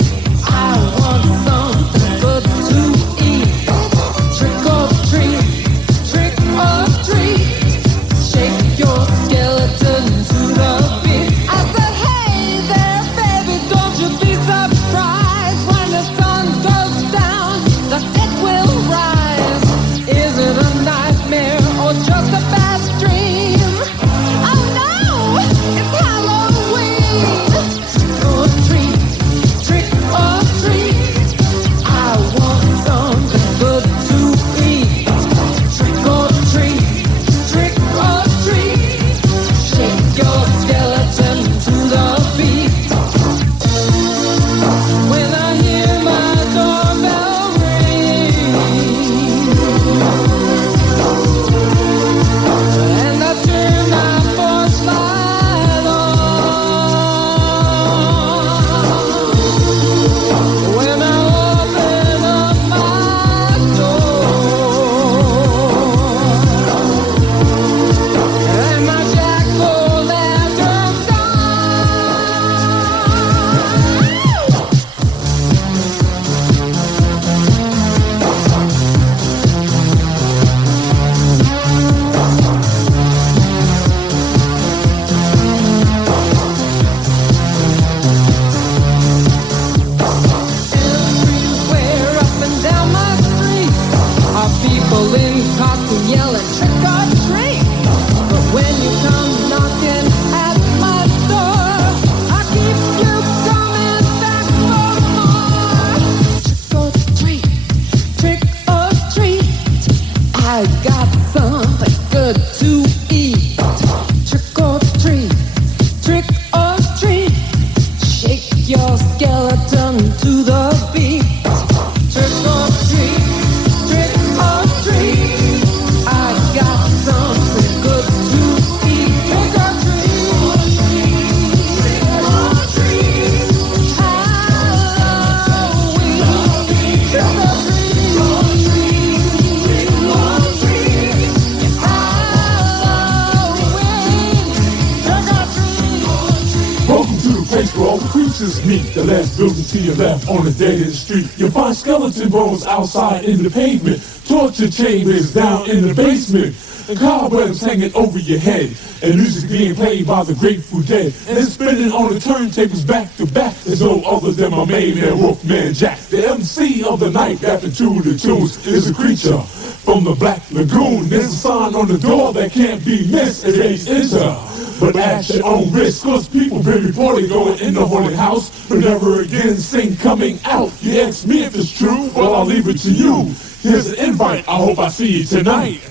or treat. But when you come knocking at my door, I keep you coming back for more. Trick or treat, I got something good to eat. Trick or treat, shake your skeleton to the beat. Trick or treat, I got something good to eat. Trick or treat, Halloween. Trick or Welcome to the place where all the creatures meet. The last building to your left on a dead-end street. You'll find skeleton bones outside in the pavement, torture chambers down in the basement, and cobwebs hanging over your head, and music being played by the Grateful Dead, and it's spinning on the turntables back to back. There's no other than my main man, Wolfman Jack. The MC of the night, rapping to the tunes, is a creature from the Black Lagoon. There's a sign on the door that can't be missed. It ain't enter, but at your own risk, cause people been reported going in the haunted house, but never again seen coming out. You ask me if it's true, well I'll leave it to you. Here's an invite, I hope I see you tonight.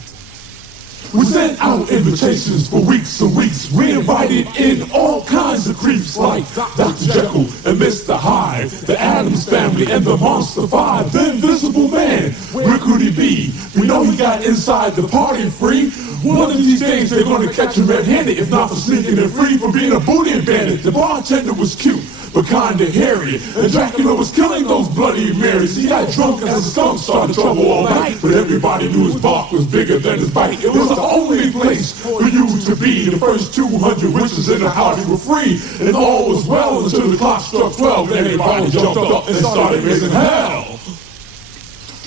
We sent out invitations for weeks and weeks. We invited in all kinds of creeps like Dr. Jekyll and Mr. Hyde, the Addams Family and the Monster Five, the Invisible Man. Where could he be? We know he got inside the party free. One of these days they're gonna catch him red-handed, if not for sneaking in free for being a booty bandit. The bartender was cute, but kinda hairy, and Dracula was killing those Bloody Marys. He got drunk as a skunk, started trouble all night, but everybody knew his bark was bigger than his bite. It was the only place for you to be. The first 200 witches in the house were free, and all was well until the clock struck 12, and everybody jumped up and started raising hell.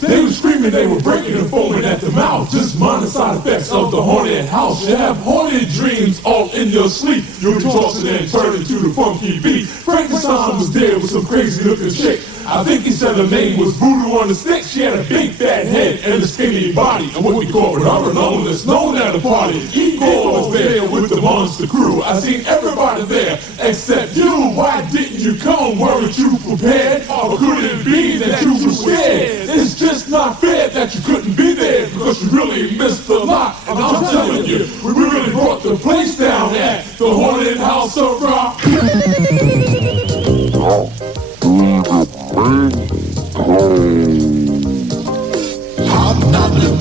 They were screaming, they were breaking and foaming at the mouth. Just minor side effects of the haunted house. You have haunted dreams all in your sleep. You'll be tossing and turning to the funky beat. Frankenstein was there with some crazy looking chick. I think he said her name was Voodoo on the Stick. She had a big fat head and a skinny body, and what we call her known known at a party. Igor was there with the monster crew. I seen everybody there except you. Why didn't you come? Weren't you prepared? Or could it be that you were scared? It's just not fair that you couldn't be there because you really missed a lot. And I'm telling you, we really brought the place down at the Haunted House of Rock. Hobnobbling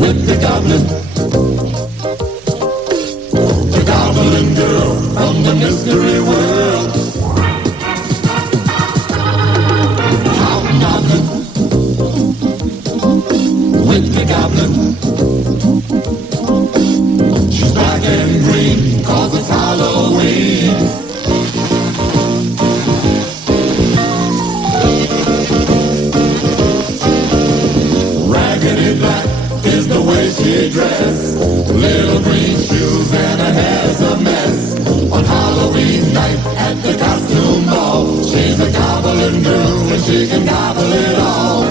with the goblin, the goblin girl from the mystery world. Hobnobbling with the goblin, she's black and green 'cause it's Halloween. Raggedy black is the way she dressed, little green shoes and her hair's a mess. On Halloween night at the costume ball, she's a goblin girl and she can gobble it all.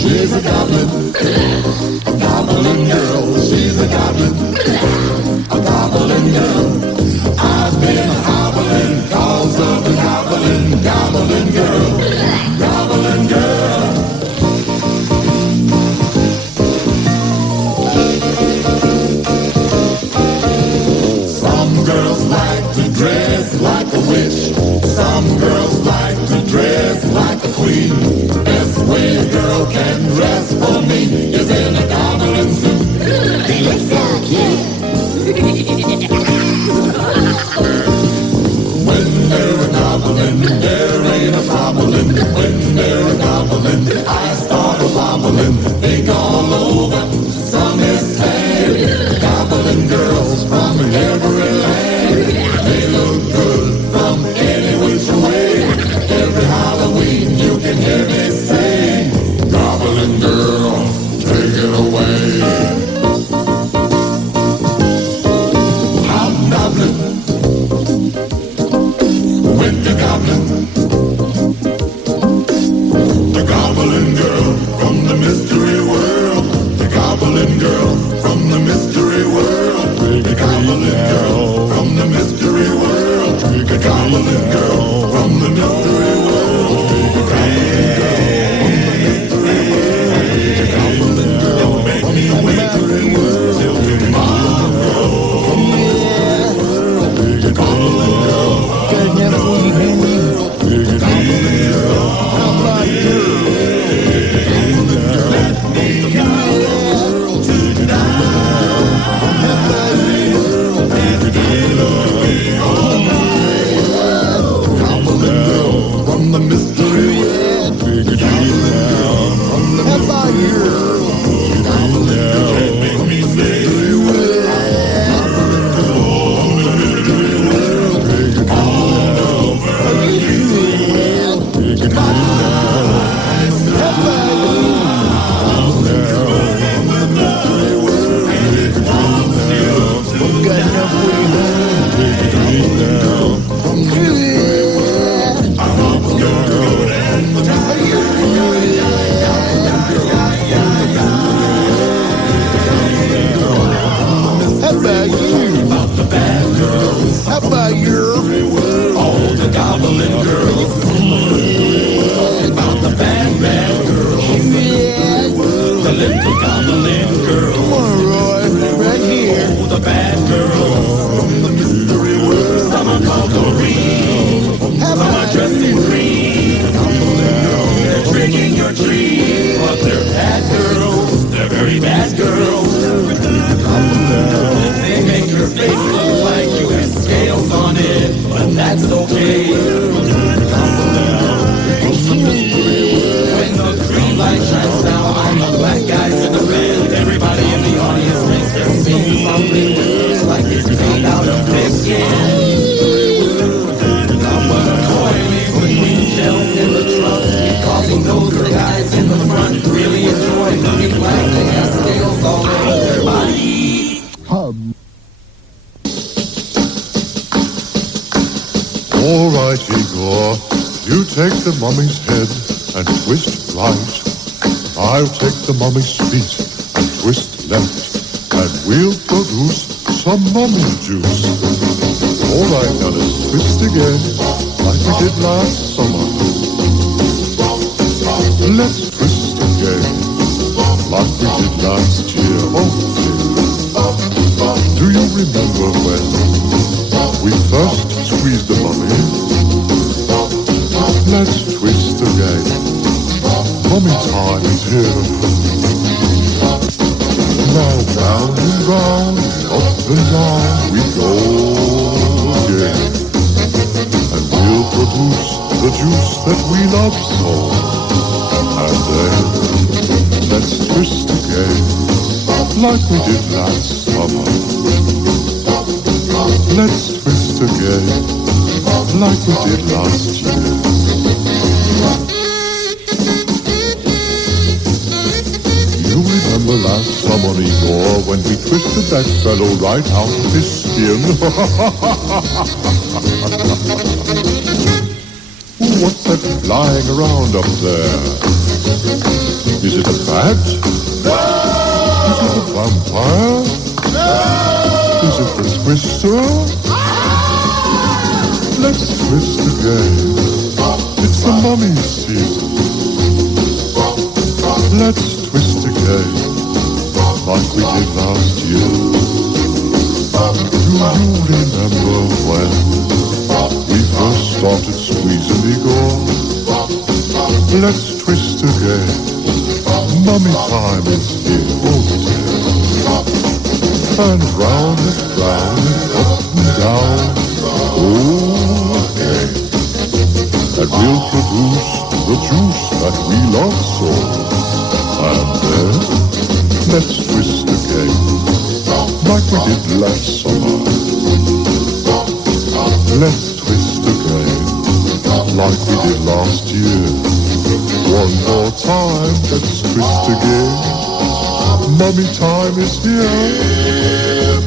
She's a goblin girl, she's a goblin girl. I've been hobbling 'cause of the goblin girl. Goblin girl. Some girls like to dress like a witch. Some girls like to dress like a queen. Best way a girl can dress for me little goblin girl. Come on, Roy, right here. Oh, the bad girl from the mystery world. Some are called Doreen, some are dressed in green. They're tricking your tree, but they're bad girls. They're very bad girls. They make your face look like you have scales on it, but that's okay. When the green light shines down on the black guys in the band, everybody in the audience thinks they're seeing something that looks like it's made out of biscuit. But a coin leaves between shells in the trunk, causing those guys in the front really enjoy looking like they have scales all over their body. All right, Igor. You take the mummy's head and twist right. I'll take the mummy's feet and twist left. And we'll produce some mummy juice. All right, now let's twist again, like we did last summer. Let's twist again, like we did last year. Oh, dear. Do you remember when we first squeezed the mummy? Let's twist again. Mummy time is here. Now round and round, up and down we go again. And we'll produce the juice that we love so. And then let's twist again, like we did last summer. Let's twist again, like we did last year. You remember last summer, Igor, when we twisted that fellow right out of his skin? What's that flying around up there? Is it a bat? No! Is it a vampire? No! Is it the twister? Let's twist again. It's the mummy season. Let's twist again, like we did last year. Do you remember when we first started squeezing Igor? Let's twist again. Mummy time is here, oh dear. And round and round and up and down, okay. And we'll produce the juice that we love so. And then, let's twist again, like we did last summer. Let's twist again, like we did last year. One more time, let's twist again. Mummy time is here.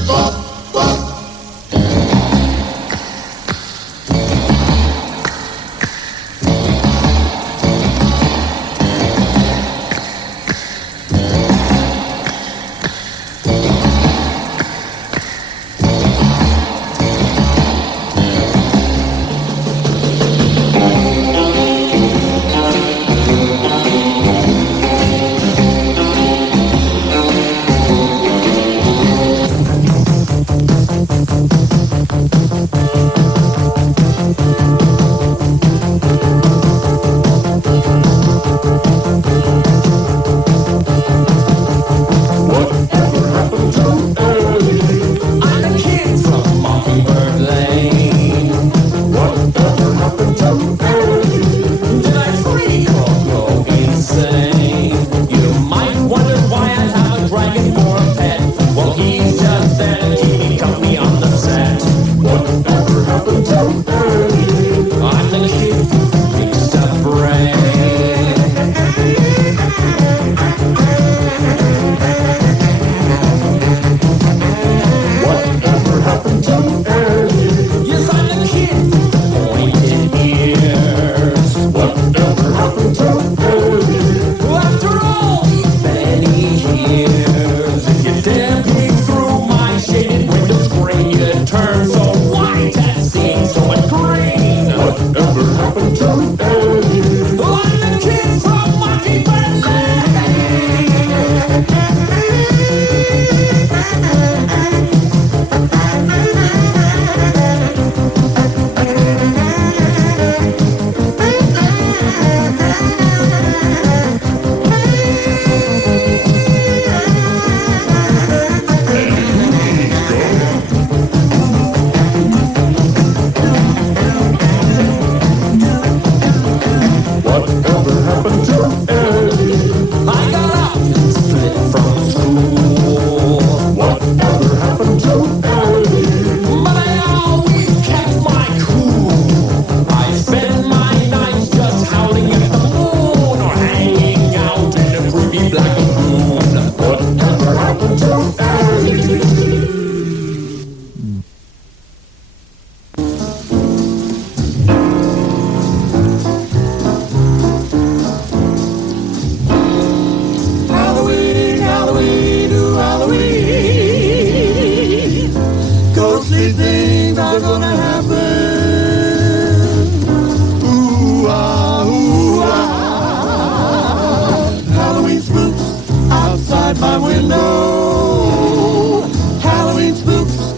outside my window. Halloween spooks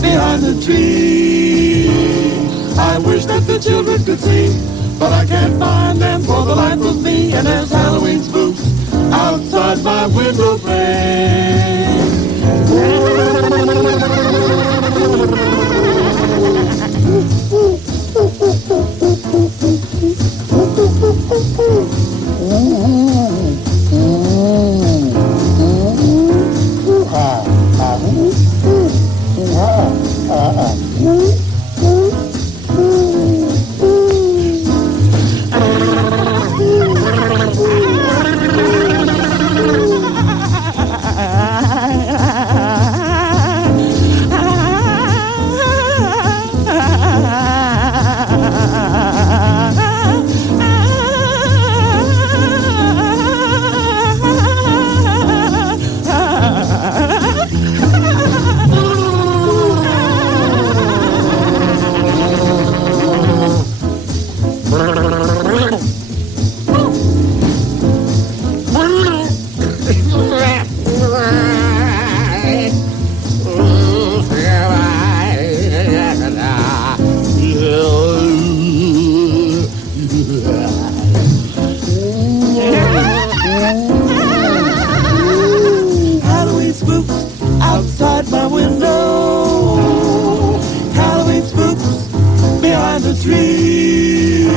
behind the tree. I wish that the children could see, but I can't find them for the life of me. And there's Halloween spooks outside my window pane. Halloween spooks outside my window. Halloween spooks behind the tree.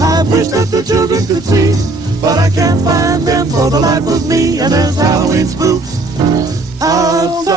I wish that the children could see, but I can't find them for the life of me. And there's Halloween spooks outside